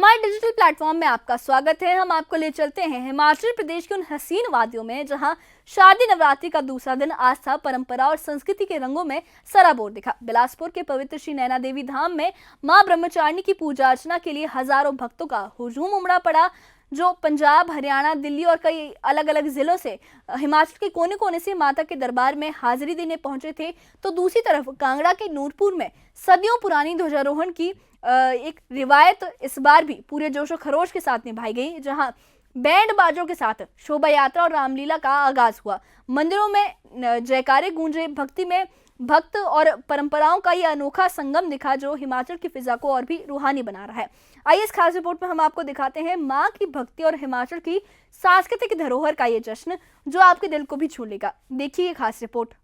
हमारे digital platform में आपका स्वागत है। हम आपको ले चलते हैं हिमाचल प्रदेश के उन हसीन वादियों में जहां शारदीय नवरात्रि का दूसरा दिन आस्था, परंपरा और संस्कृति के रंगों में सराबोर दिखा। बिलासपुर के पवित्र श्री नैना देवी धाम में मां ब्रह्मचारिणी की पूजा अर्चना के लिए हजारों भक्तों का हुजूम उमड़ा पड़ा, जो पंजाब, हरियाणा, दिल्ली और कई अलग अलग जिलों से, हिमाचल के कोने कोने से माता के दरबार में हाजिरी देने पहुंचे थे। तो दूसरी तरफ कांगड़ा के नूरपुर में सदियों पुरानी ध्वजारोहण की एक रिवायत इस बार भी पूरे जोशो खरोश के साथ निभाई गई, जहां बैंड बाजों के साथ शोभा यात्रा और रामलीला का आगाज हुआ। मंदिरों में जयकारे गूंजे, भक्ति में भक्त और परंपराओं का यह अनोखा संगम दिखा, जो हिमाचल की फिजा को और भी रूहानी बना रहा है। आइए इस खास रिपोर्ट में हम आपको दिखाते हैं मां की भक्ति और हिमाचल की सांस्कृतिक धरोहर का ये जश्न, जो आपके दिल को भी छू लेगा। देखिए ये खास रिपोर्ट।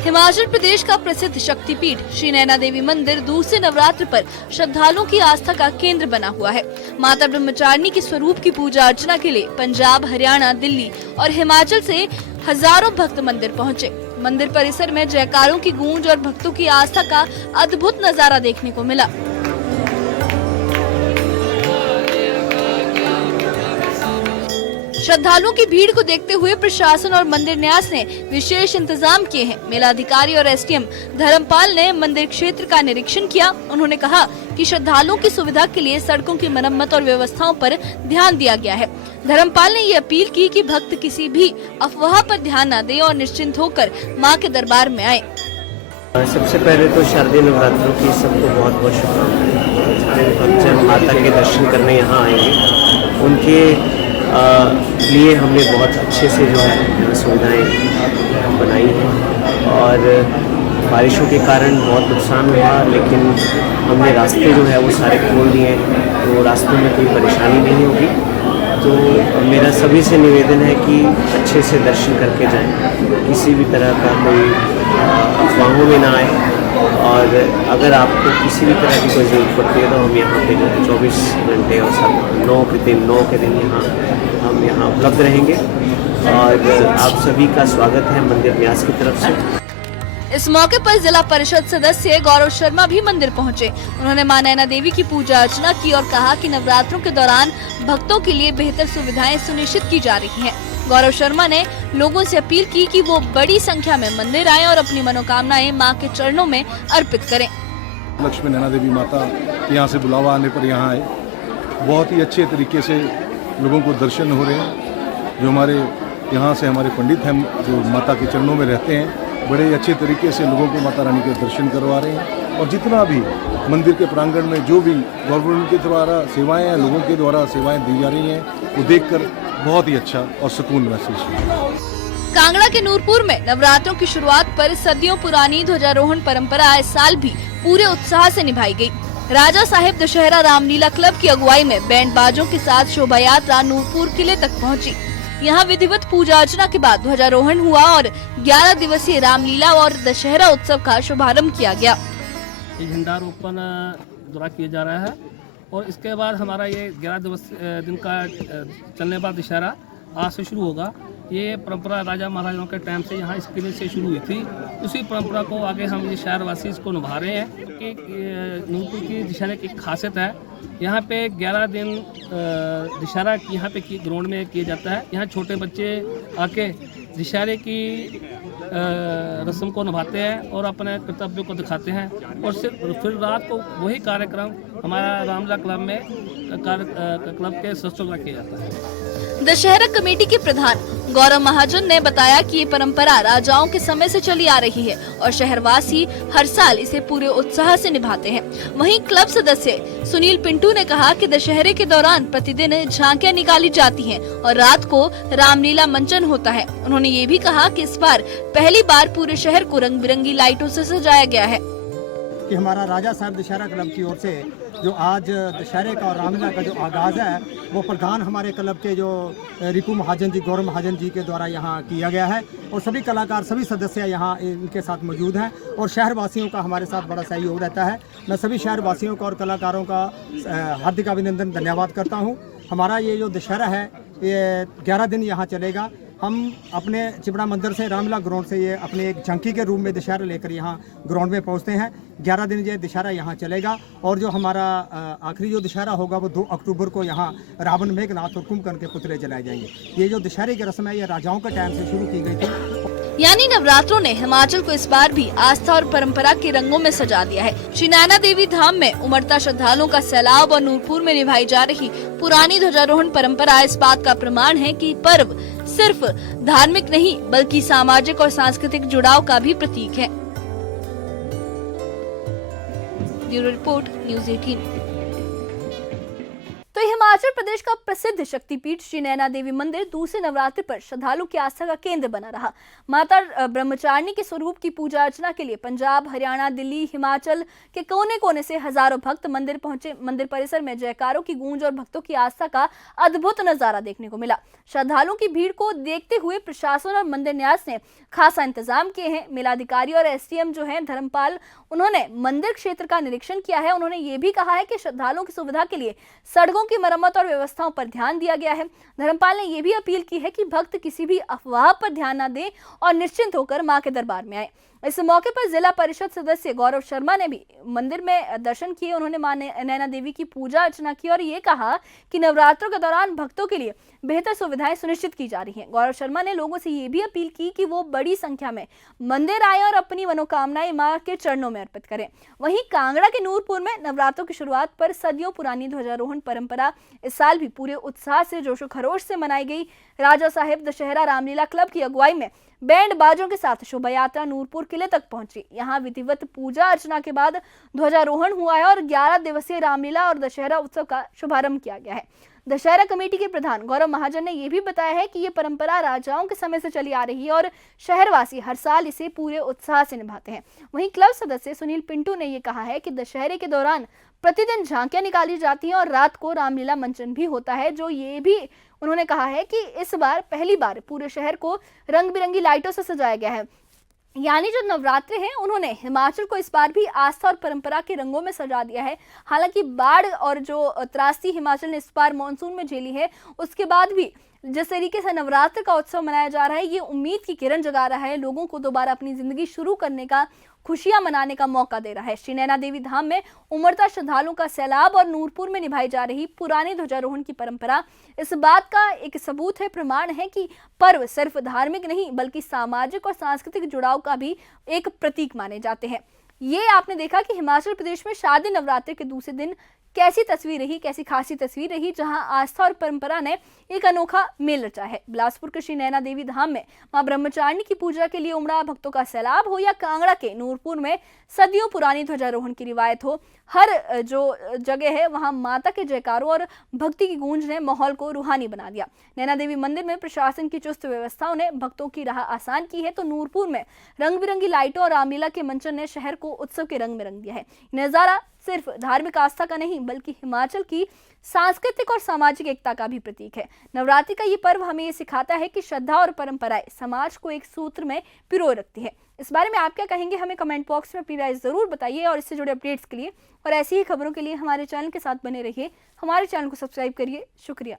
हिमाचल प्रदेश का प्रसिद्ध शक्तिपीठ श्री नैना देवी मंदिर दूसरे नवरात्र पर श्रद्धालुओं की आस्था का केंद्र बना हुआ है। माता ब्रह्मचारिणी के स्वरूप की पूजा अर्चना के लिए पंजाब, हरियाणा, दिल्ली और हिमाचल से हजारों भक्त मंदिर पहुंचे। मंदिर परिसर में जयकारों की गूंज और भक्तों की आस्था का अद्भुत नजारा देखने को मिला। श्रद्धालुओं की भीड़ को देखते हुए प्रशासन और मंदिर न्यास ने विशेष इंतजाम किए हैं। मेला अधिकारी और एसडीएम धर्मपाल ने मंदिर क्षेत्र का निरीक्षण किया। उन्होंने कहा कि श्रद्धालुओं की सुविधा के लिए सड़कों की मरम्मत और व्यवस्थाओं पर ध्यान दिया गया है। धर्मपाल ने ये अपील की कि भक्त किसी भी अफवाह पर ध्यान न दें और निश्चिंत होकर मां के दरबार में आए। सबसे पहले तो शारदीय नवरात्रों की सबको बहुत बहुत शुभकामनाएं। भक्त जब माता के दर्शन करने यहाँ आएंगे, उनके लिए हमने बहुत अच्छे से जो है सुविधाएं बनाई हैं। और बारिशों के कारण बहुत नुकसान हुआ, लेकिन हमने रास्ते जो है वो सारे खोल दिए, तो रास्तों में कोई परेशानी नहीं होगी। तो मेरा सभी से निवेदन है कि अच्छे से दर्शन करके जाएं, किसी भी तरह का कोई अफवाहों में ना आए। और अगर आपको किसी भी तरह की कोई ज़रूरत पड़ती है तो हम यहाँ पे 24 घंटे और सब 9 के दिन हम यहाँ उपलब्ध रहेंगे। और आप सभी का स्वागत है मंदिर न्यास की तरफ से। इस मौके पर जिला परिषद सदस्य गौरव शर्मा भी मंदिर पहुंचे। उन्होंने मां नैना देवी की पूजा अर्चना की और कहा कि नवरात्रों के दौरान भक्तों के लिए बेहतर सुविधाएं सुनिश्चित की जा रही हैं। गौरव शर्मा ने लोगों से अपील की कि वो बड़ी संख्या में मंदिर आएं और अपनी मनोकामनाएं मां के चरणों में अर्पित करें। लक्ष्मी नैना देवी माता यहाँ से बुलावा आने पर यहाँ आए, बहुत ही अच्छे तरीके से लोगों को दर्शन हो रहे हैं। जो हमारे यहाँ से हमारे पंडित हैं, जो माता के चरणों में रहते हैं, बड़े अच्छे तरीके से लोगों को माता रानी के दर्शन करवा रहे हैं। और जितना भी मंदिर के प्रांगण में जो भी गवर्नमेंट के द्वारा सेवाएं हैं, लोगों के द्वारा सेवाएं दी जा रही हैं, वो देखकर बहुत ही अच्छा और सुकून महसूस हुआ। कांगड़ा के नूरपुर में नवरात्रों की शुरुआत पर सदियों पुरानी ध्वजारोहण परंपरा इस साल भी पूरे उत्साह से निभाई गई। राजा साहेब दशहरा रामलीला क्लब की अगुवाई में बैंड बाजों के साथ शोभा यात्रा नूरपुर किले तक पहुंची। यहाँ विधिवत पूजा अर्चना के बाद ध्वजारोहण हुआ और 11 दिवसीय रामलीला और दशहरा उत्सव का शुभारंभ किया गया। झंडारोपण द्वारा किया जा रहा है और इसके बाद हमारा ये 11 दिन का चलने वाला दशहरा आज से शुरू होगा। ये परंपरा राजा महाराजाओं के टाइम से यहाँ इस किले से शुरू हुई थी। उसी परंपरा को आगे हम ये शहरवासी इसको निभा रहे हैं। कि नूरपुर की दशहरे की खासियत है, यहाँ पे 11 दिन दशहरा यहाँ पे ग्राउंड में किया जाता है। यहाँ छोटे बच्चे आके दशहरे की रस्म को निभाते हैं और अपने कर्तव्य को दिखाते हैं। और फिर रात को वही कार्यक्रम हमारा रामलीला क्लब में क्लब के सदस्यों द्वारा किया जाता है। दशहरा कमेटी के प्रधान गौरव महाजन ने बताया कि ये परंपरा राजाओं के समय से चली आ रही है और शहरवासी हर साल इसे पूरे उत्साह से निभाते हैं। वहीं क्लब सदस्य सुनील पिंटू ने कहा कि दशहरे के दौरान प्रतिदिन झांकियां निकाली जाती हैं और रात को रामलीला मंचन होता है। उन्होंने ये भी कहा कि इस बार पहली बार पूरे शहर को रंग बिरंगी लाइटों से सजाया गया है। कि हमारा राजा साहब दशहरा क्लब की ओर से जो आज दशहरे का और रामलीला का जो आगाज़ है, वो प्रधान हमारे क्लब के जो रिपू महाजन जी, गौरव महाजन जी के द्वारा यहाँ किया गया है। और सभी कलाकार, सभी सदस्य यहाँ इनके साथ मौजूद हैं और शहरवासियों का हमारे साथ बड़ा सहयोग रहता है। मैं सभी शहरवासियों का और कलाकारों का हार्दिक अभिनंदन, धन्यवाद करता हूँ। हमारा ये जो दशहरा है, ये 11 दिन यहाँ चलेगा। हम अपने चिपड़ा मंदिर से रामलीला ग्राउंड से ये अपने एक झांकी के रूप में दशहरा लेकर यहाँ ग्राउंड में पहुँचते हैं। 11 दिन ये दशहरा यहाँ चलेगा और जो हमारा आखिरी जो दशहरा होगा वो 2 अक्टूबर को यहाँ रावण मेघनाथ और कुंभकर्ण के पुतले जलाए जाएंगे। ये जो दशहरे की रस्म है ये राजाओं के टाइम से शुरू की गई थी। यानी नवरात्रों ने हिमाचल को इस बार भी आस्था और परंपरा के रंगों में सजा दिया है। श्री नैना देवी धाम में उमड़ता श्रद्धालुओं का सैलाब और नूरपुर में निभाई जा रही पुरानी ध्वजारोहण परंपरा इस बात का प्रमाण है कि पर्व सिर्फ धार्मिक नहीं बल्कि सामाजिक और सांस्कृतिक जुड़ाव का भी प्रतीक है। Bureau report, news 18। तो हिमाचल प्रदेश का प्रसिद्ध शक्तिपीठ श्री नैना देवी मंदिर दूसरे नवरात्रि पर श्रद्धालु की आस्था का केंद्र बना रहा। माता ब्रह्मचारिणी के स्वरूप की पूजा अर्चना के लिए पंजाब, हरियाणा, दिल्ली, हिमाचल के कोने कोने से हजारों भक्त मंदिर पहुंचे। मंदिर परिसर में जयकारों की गूंज और भक्तों की आस्था का अद्भुत नजारा देखने को मिला। श्रद्धालुओं की भीड़ को देखते हुए प्रशासन और मंदिर न्यास ने खासा इंतजाम किए हैं। मेलाधिकारी और एसडीएम जो है धर्मपाल, उन्होंने मंदिर क्षेत्र का निरीक्षण किया है। उन्होंने ये भी कहा है कि श्रद्धालुओं की सुविधा के लिए सड़कों की मरम्मत और व्यवस्थाओं पर ध्यान दिया गया है। धर्मपाल ने यह भी अपील की है कि भक्त किसी भी अफवाह पर ध्यान न दें और निश्चिंत होकर मां के दरबार में आए। इस मौके पर जिला परिषद सदस्य गौरव शर्मा ने भी मंदिर में दर्शन किए। उन्होंने मां नैना देवी की पूजा अर्चना की और ये कहा कि नवरात्रों के दौरान भक्तों के लिए बेहतर सुविधाएं सुनिश्चित की जा रही हैं। गौरव शर्मा ने लोगों से ये भी अपील की कि वो बड़ी संख्या में मंदिर आए और अपनी मनोकामनाएं मां के चरणों में अर्पित करें। वहीं कांगड़ा के नूरपुर में नवरात्रों की शुरुआत पर सदियों पुरानी ध्वजारोहण परंपरा इस साल भी पूरे उत्साह से जोशो खरोश से मनाई गई। राजा साहेब दशहरा रामलीला क्लब की अगुवाई में बैंड बाजों के साथ शोभा यात्रा नूरपुर किले तक पहुंची। यहां विधिवत पूजा अर्चना के बाद ध्वजारोहण हुआ है और 11 दिवसीय रामलीला और दशहरा उत्सव का शुभारंभ किया गया है। दशहरा कमेटी के प्रधान गौरव महाजन ने यह भी बताया है कि ये परंपरा राजाओं के समय से चली आ रही है और शहरवासी हर साल इसे पूरे उत्साह से निभाते हैं। वहीं क्लब सदस्य सुनील पिंटू ने यह कहा है कि दशहरे के दौरान प्रतिदिन झांकियां निकाली जाती हैं और रात को रामलीला मंचन भी होता है। जो ये भी उन्होंने कहा है कि इस बार पहली बार पूरे शहर को रंग बिरंगी लाइटों से सजाया गया है। यानी जो नवरात्रे हैं उन्होंने हिमाचल को इस बार भी आस्था और परंपरा के रंगों में सजा दिया है। हालांकि बाढ़ और जो त्रासदी हिमाचल ने इस बार मानसून में झेली है, उसके बाद भी जिस तरीके से नवरात्र का उत्सव मनाया जा रहा है, ये उम्मीद की किरण जगा रहा है। लोगों को दोबारा अपनी जिंदगी शुरू करने का, खुशियां मनाने का मौका दे रहा है। श्री नैना देवी धाम में उमड़ता श्रद्धालुओं का सैलाब और नूरपुर में निभाई जा रही पुरानी ध्वजारोहण की परंपरा इस बात का एक सबूत है, प्रमाण है कि पर्व सिर्फ धार्मिक नहीं बल्कि सामाजिक और सांस्कृतिक जुड़ाव का भी एक प्रतीक माने जाते हैं। ये आपने देखा कि हिमाचल प्रदेश में शारदीय नवरात्रि के दूसरे दिन कैसी तस्वीर रही, कैसी खासी तस्वीर रही, जहां आस्था और परंपरा ने एक अनोखा मेल रचा है। बिलासपुर के श्री नैना देवी धाम में मां ब्रह्मचारिणी की पूजा के लिए उमड़ा भक्तों का सैलाब हो या कांगड़ा के नूरपुर में सदियों पुरानी ध्वजारोहण की रिवायत हो, हर जो जगह है वहां माता के जयकारों और भक्ति की गूंज ने माहौल को रूहानी बना दिया। नैना देवी मंदिर में प्रशासन की चुस्त व्यवस्थाओं ने भक्तों की राह आसान की है, तो नूरपुर में रंग बिरंगी लाइटों और रामलीला के मंचन ने शहर को उत्सव के रंग में रंग दिया है। नजारा सिर्फ धार्मिक आस्था का नहीं बल्कि हिमाचल की सांस्कृतिक और सामाजिक एकता का भी प्रतीक है। नवरात्रि का ये पर्व हमें ये सिखाता है कि श्रद्धा और परंपराएं समाज को एक सूत्र में पिरोए रखती है। इस बारे में आप क्या कहेंगे, हमें कमेंट बॉक्स में अपनी राय जरूर बताइए और इससे जुड़े अपडेट्स के लिए और ऐसी ही खबरों के लिए हमारे चैनल के साथ बने रहिए। हमारे चैनल को सब्सक्राइब करिए। शुक्रिया।